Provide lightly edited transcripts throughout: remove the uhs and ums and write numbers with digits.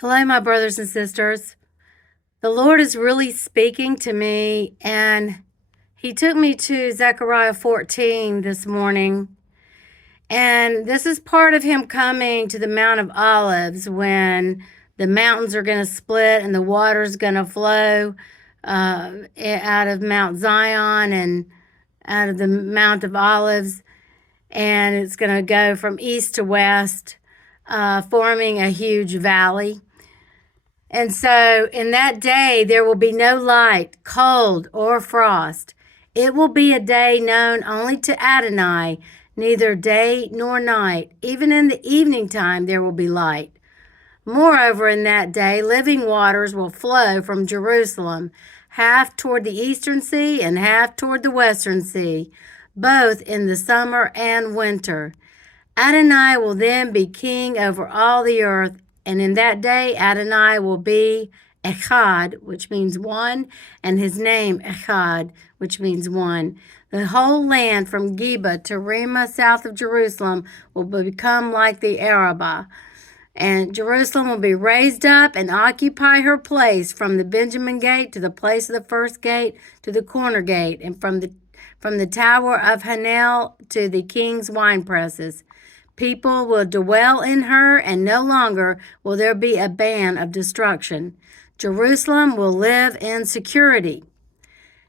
Hello, my brothers and sisters. The Lord is really speaking to me, and He took me to Zechariah 14 this morning. And this is part of Him coming to the Mount of Olives when the mountains are going to split and the water's going to flow out of Mount Zion and out of the Mount of Olives. And it's going to go from east to west, forming a huge valley. And so in that day, there will be no light, cold, or frost. It will be a day known only to Adonai, neither day nor night. Even in the evening time, there will be light. Moreover, in that day, living waters will flow from Jerusalem, half toward the eastern sea and half toward the western sea, both in the summer and winter. Adonai will then be king over all the earth. And in that day, Adonai will be Echad, which means one, and his name Echad, which means one. The whole land from Geba to Ramah, south of Jerusalem, will become like the Arabah. And Jerusalem will be raised up and occupy her place from the Benjamin gate to the place of the first gate to the corner gate, and from the tower of Hanel to the king's wine presses. People will dwell in her, and no longer will there be a ban of destruction. Jerusalem will live in security.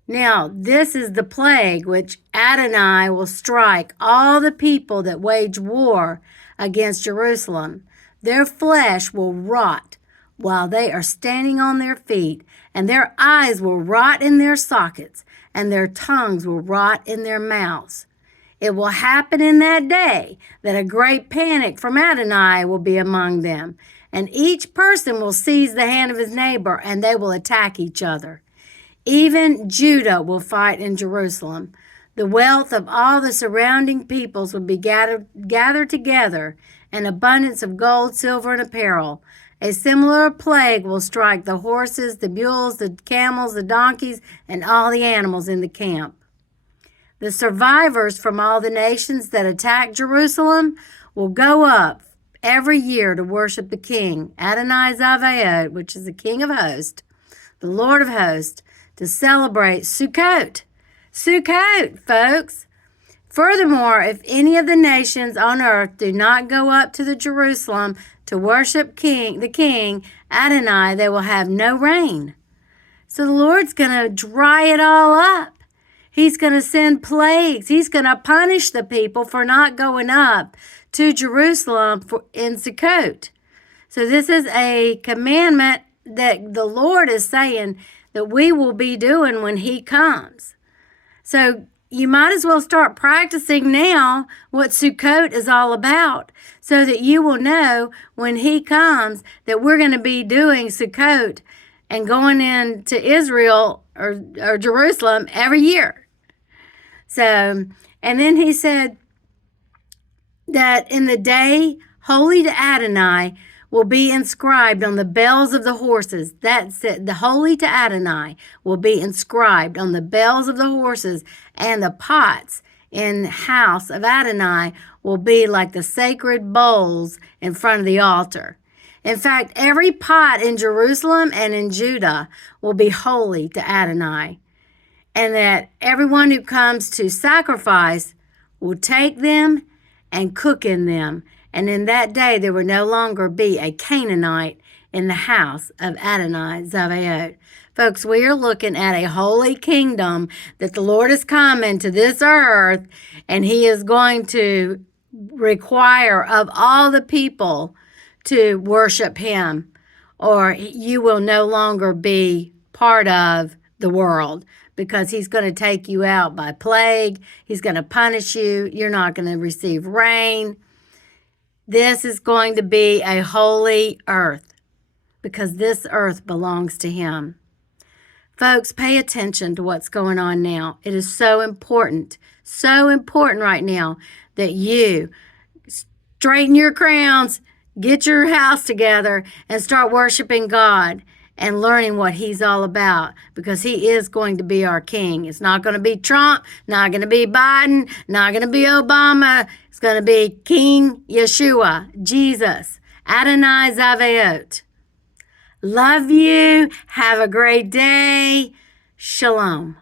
Now, this is the plague which Adonai will strike all the people that wage war against Jerusalem. Their flesh will rot while they are standing on their feet, and their eyes will rot in their sockets, and their tongues will rot in their mouths. It will happen in that day that a great panic from Adonai will be among them, and each person will seize the hand of his neighbor, and they will attack each other. Even Judah will fight in Jerusalem. The wealth of all the surrounding peoples will be gathered together, an abundance of gold, silver, and apparel. A similar plague will strike the horses, the mules, the camels, the donkeys, and all the animals in the camp. The survivors from all the nations that attack Jerusalem will go up every year to worship the King, Adonai Zavaot, which is the King of hosts, the Lord of hosts, to celebrate Sukkot. Sukkot, folks. Furthermore, if any of the nations on earth do not go up to the Jerusalem to worship the King, Adonai, they will have no rain. So the Lord's going to dry it all up. He's going to send plagues. He's going to punish the people for not going up to Jerusalem in Sukkot. So this is a commandment that the Lord is saying that we will be doing when He comes. So you might as well start practicing now what Sukkot is all about, so that you will know when He comes that we're going to be doing Sukkot and going into Israel or Jerusalem every year. So, and then He said that in the day, holy to Adonai will be inscribed on the bells of the horses. That's it. The holy to Adonai will be inscribed on the bells of the horses, and the pots in the house of Adonai will be like the sacred bowls in front of the altar. In fact, every pot in Jerusalem and in Judah will be holy to Adonai, and that everyone who comes to sacrifice will take them and cook in them. And in that day there will no longer be a Canaanite in the house of Adonai Zavaot. Folks, we are looking at a holy kingdom that the Lord is coming to this earth, and He is going to require of all the people to worship Him, or you will no longer be part of the world, because He's going to take you out by plague. He's going to punish you. You're not going to receive rain. This is going to be a holy earth, because this earth belongs to Him. Folks, pay attention to what's going on now. It is so important right now that you straighten your crowns, get your house together, and start worshiping God and learning what He's all about, because He is going to be our King. It's not going to be Trump, not going to be Biden, not going to be Obama. It's going to be King Yeshua, Jesus, Adonai Zavaot. Love you. Have a great day. Shalom.